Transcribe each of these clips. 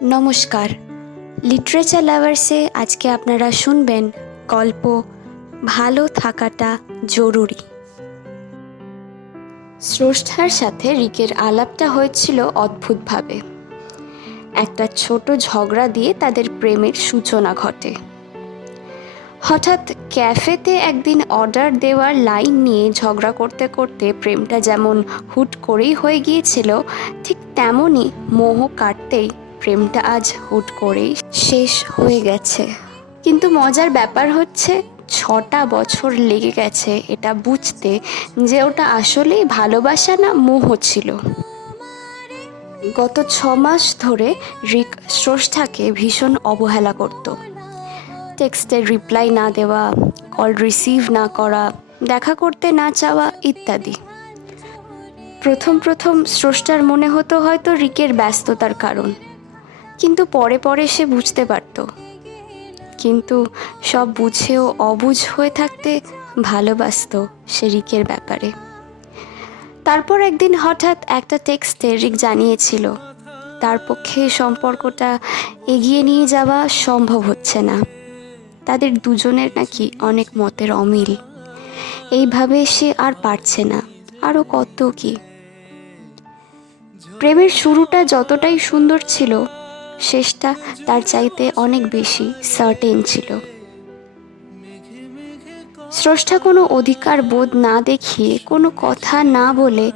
নমস্কার, লিটারেচার লাভার্সে আজকে আপনারা শুনবেন গল্প ভালো থাকাটা জরুরি। স্রষ্টার সাথে রিকের আলাপটা হয়েছিল অদ্ভুতভাবে। একটা ছোট ঝগড়া দিয়ে তাদের প্রেমের সূচনা ঘটে। হঠাৎ ক্যাফেতে একদিন অর্ডার দেওয়ার লাইন নিয়ে ঝগড়া করতে করতে প্রেমটা যেমন হুট করেই হয়ে গিয়েছিল, ঠিক তেমনই মোহ কাটতেই প্রেমটা আজ হুট করেই শেষ হয়ে গেছে। কিন্তু মজার ব্যাপার হচ্ছে 6টা বছর লেগে গেছে এটা বুঝতে যে ওটা আসলেই ভালোবাসা না মোহ ছিল। গত 6 মাস ধরে রিক স্রষ্টাকে ভীষণ অবহেলা করত। টেক্সটের রিপ্লাই না দেওয়া, কল রিসিভ না করা, দেখা করতে না চাওয়া ইত্যাদি। প্রথম স্রষ্টার মনে হতো হয়তো রিকের ব্যস্ততার কারণ, কিন্তু পরে পরে সে বুঝতে পারত। কিন্তু সব বুঝেও অবুঝ হয়ে থাকতে ভালোবাসত সে রিকের ব্যাপারে। তারপর একদিন হঠাৎ একটা টেক্সটে রিক জানিয়েছিল তার পক্ষে সম্পর্কটা এগিয়ে নিয়ে যাওয়া সম্ভব হচ্ছে না। তাদের দুজনের নাকি অনেক মতের অমিল। এইভাবে সে আর পারছে না, আরও কত কি। প্রেমের শুরুটা যতটাই সুন্দর ছিল, শেষটা তার চাইতে অনেক বেশি সার্টেন ছিল। স্রষ্টা কোনো অধিকার বোধ না দেখিয়ে, কোনো কথা না বলে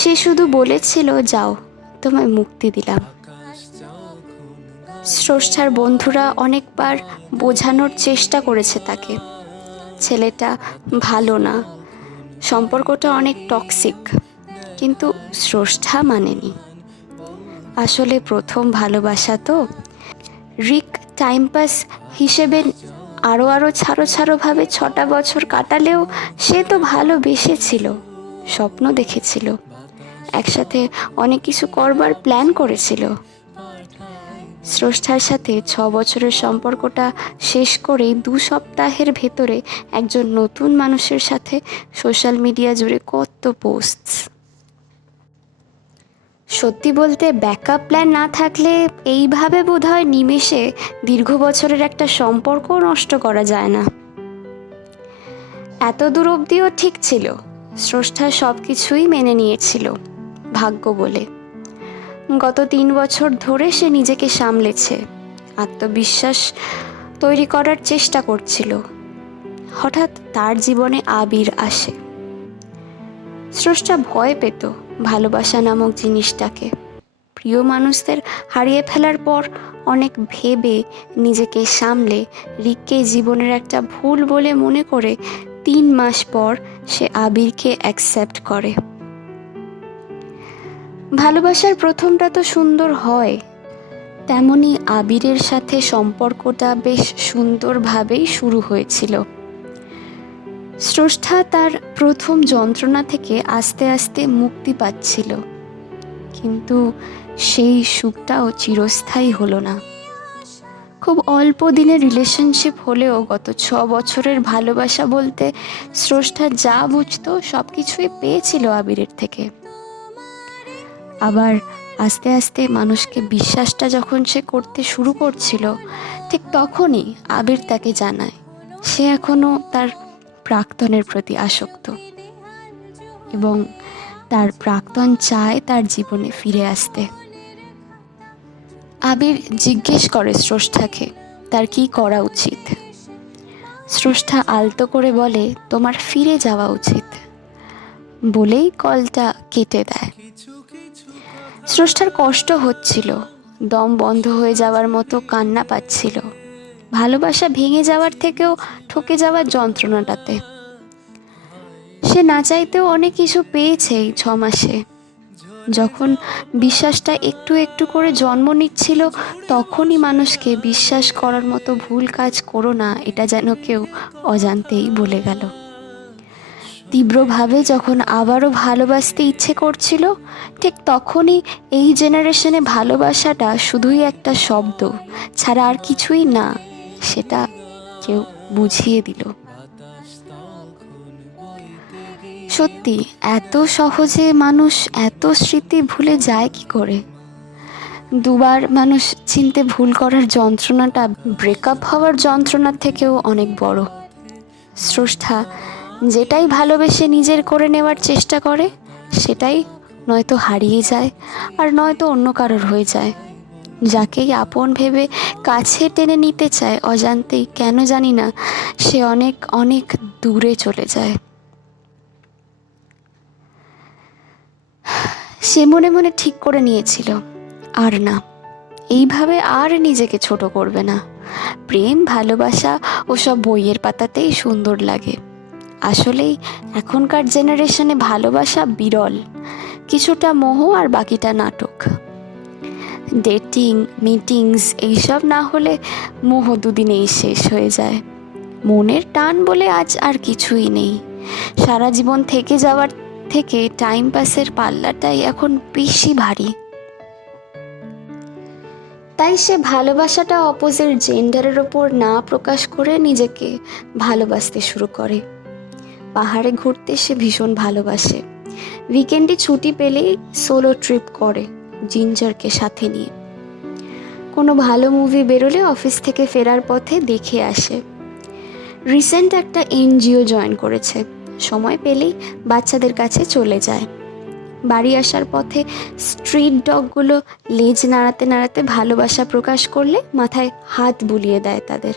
সে শুধু বলেছিল, যাও, তোমায় মুক্তি দিলাম। স্রষ্টার বন্ধুরা অনেকবার বোঝানোর চেষ্টা করেছে তাকে, ছেলেটা ভালো না, সম্পর্কটা অনেক টক্সিক, কিন্তু স্রষ্টা মানেনি। আসলে প্রথম ভালোবাসা তো। রিক টাইম পাস হিসেবে আরও ছাড়োভাবে 6টা বছর কাটালেও সে তো ভালোবেসেছিল, স্বপ্ন দেখেছিল, একসাথে অনেক কিছু করবার প্ল্যান করেছিল। স্রষ্টার সাথে 6 বছরের সম্পর্কটা শেষ করেই 2 সপ্তাহের ভেতরে একজন নতুন মানুষের সাথে সোশ্যাল মিডিয়া জুড়ে কত পোস্টস। সত্যি বলতে ব্যাকআপ প্ল্যান না থাকলে এইভাবে বোধহয় নিমেষে দীর্ঘ বছরের একটা সম্পর্ক নষ্ট করা যায় না। এত দূর অবধিও ঠিক ছিল, স্রষ্টা সব কিছুই মেনে নিয়েছিল, ভাগ্য বলে। গত 3 বছর ধরে সে নিজেকে সামলেছে, আত্মবিশ্বাস তৈরি করার চেষ্টা করছিল। হঠাৎ তার জীবনে আবির আসে। স্রষ্টা ভয় পেত ভালোবাসা নামক জিনিসটাকে। প্রিয় মানুষদের হারিয়ে ফেলার পর অনেক ভেবে নিজেকে সামলে রিককে জীবনের একটা ভুল বলে মনে করে 3 মাস পর সে আবিরকে অ্যাকসেপ্ট করে। ভালোবাসার প্রথমটা তো সুন্দর হয়, তেমনি আবিরের সাথে সম্পর্কটা বেশ সুন্দরভাবেই শুরু হয়েছিল। স্রষ্টা তার প্রথম যন্ত্রণা থেকে আস্তে আস্তে মুক্তি পাচ্ছিল, কিন্তু সেই সুখটাও চিরস্থায়ী হলো না। খুব অল্প দিনের রিলেশনশিপ হলেও গত 6 বছরের ভালোবাসা বলতে স্রষ্টা যা বুঝতো সব কিছুই পেয়েছিল আবিরের থেকে। আবার আস্তে আস্তে মানুষকে বিশ্বাসটা যখন সে করতে শুরু করছিল, ঠিক তখনই আবির তাকে জানায় সে এখনও তার প্রাক্তনের প্রতি আসক্ত এবং তার প্রাক্তন চায় তার জীবনে ফিরে আসতে। আবির জিজ্ঞেস করে স্রষ্টাকে তার কি করা উচিত। স্রষ্টা আলতো করে বলে, তোমার ফিরে যাওয়া উচিত, বলেই কলটা কেটে দেয়। স্রষ্টার কষ্ট হচ্ছিল, দম বন্ধ হয়ে যাওয়ার মতো কান্না পাচ্ছিল, ভালোবাসা ভেঙে যাওয়ার থেকেও ঠকে যাওয়ার যন্ত্রণাটাতে। সে না চাইতেও অনেক কিছু পেয়েছে এই 6 মাসে। যখন বিশ্বাসটা একটু একটু করে জন্ম নিচ্ছিল, তখনই মানুষকে বিশ্বাস করার মতো ভুল কাজ করো না, এটা যেন কেউ অজান্তেই বলে গেল। তীব্রভাবে যখন আবারও ভালোবাসতে ইচ্ছে করছিল, ঠিক তখনই এই জেনারেশনে ভালোবাসাটা শুধুই একটা শব্দ ছাড়া আর কিছুই না, সেটা কেউ বুঝিয়ে দিল। সত্যি এত সহজে মানুষ এত স্মৃতি ভুলে যায় কি করে? দুবার মানুষ চিনতে ভুল করার যন্ত্রণাটা ব্রেকআপ হওয়ার যন্ত্রণার থেকেও অনেক বড়। স্রষ্টা যেটাই ভালোবেসে নিজের করে নেওয়ার চেষ্টা করে সেটাই নয়তো হারিয়ে যায় আর নয়তো অন্য কারোর হয়ে যায়। যাকেই আপন ভেবে কাছে টেনে নিতে চায় অজান্তেই কেন জানি না সে অনেক অনেক দূরে চলে যায়। সে মনে মনে ঠিক করে নিয়েছিল আর না, এইভাবে আর নিজেকে ছোট করবে না। প্রেম ভালোবাসা ওসব বইয়ের পাতাতেই সুন্দর লাগে। আসলেই এখনকার জেনারেশনে ভালোবাসা বিরল, কিছুটা মোহ আর বাকিটা নাটক। ডেটিং মিটিংস এইসব না হলে মোহ দুদিনেই শেষ হয়ে যায়। মনের টান বলে আজ আর কিছুই নেই। সারা জীবন থেকে যাওয়ার থেকে টাইম পাসের পাল্লাটাই এখন বেশি ভারী। তাই সে ভালোবাসাটা অপোজিট জেন্ডারের ওপর না প্রকাশ করে নিজেকে ভালোবাসতে শুরু করে। পাহাড়ে ঘুরতে সে ভীষণ ভালোবাসে। উইকেন্ডে ছুটি পেলেই সোলো ট্রিপ করে জিঞ্জারকে সাথে নিয়ে। কোনো ভালো মুভি বেরোলে অফিস থেকে ফেরার পথে দেখে আসে। রিসেন্ট একটা এনজিও জয়েন করেছে, সময় পেলেই বাচ্চাদের কাছে চলে যায়। বাড়ি আসার পথে স্ট্রিট ডগগুলো লেজ নাড়াতে নাড়াতে ভালোবাসা প্রকাশ করলে মাথায় হাত বুলিয়ে দেয় তাদের।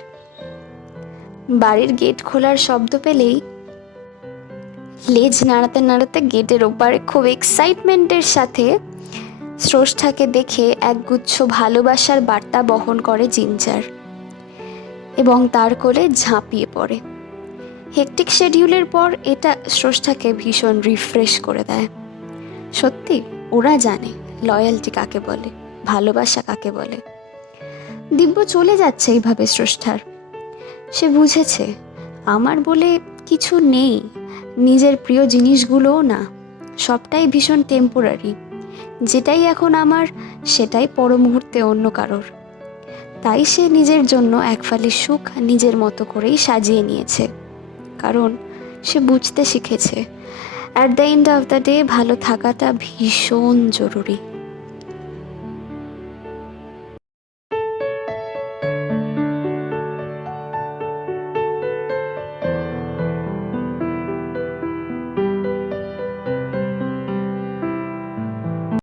বাড়ির গেট খোলার শব্দ পেলেই লেজ নাড়াতে নাড়াতে গেটের ওপারে খুব এক্সাইটমেন্টের সাথে স্রষ্টাকে দেখে একগুচ্ছ ভালোবাসার বার্তা বহন করে জিঞ্জার এবং তার কোলে ঝাঁপিয়ে পড়ে। হেকটিক শিডিউলের পর এটা স্রষ্টাকে ভীষণ রিফ্রেশ করে দেয়। সত্যি ওরা জানে লয়্যালটি কাকে বলে, ভালোবাসা কাকে বলে। দিব্য চলে যাচ্ছে এইভাবে স্রষ্টার। সে বুঝেছে আমার বলে কিছু নেই, নিজের প্রিয় জিনিসগুলোও না, সবটাই ভীষণ টেম্পোরারি। যেটাই এখন আমার সেটাই পর মুহূর্তে অন্য কারোর। তাই সে নিজের জন্য এক ফালি সুখ নিজের মতো করেই সাজিয়ে নিয়েছে, কারণ সে বুঝতে শিখেছে at the end of the day ভালো থাকাটা ভীষণ জরুরি।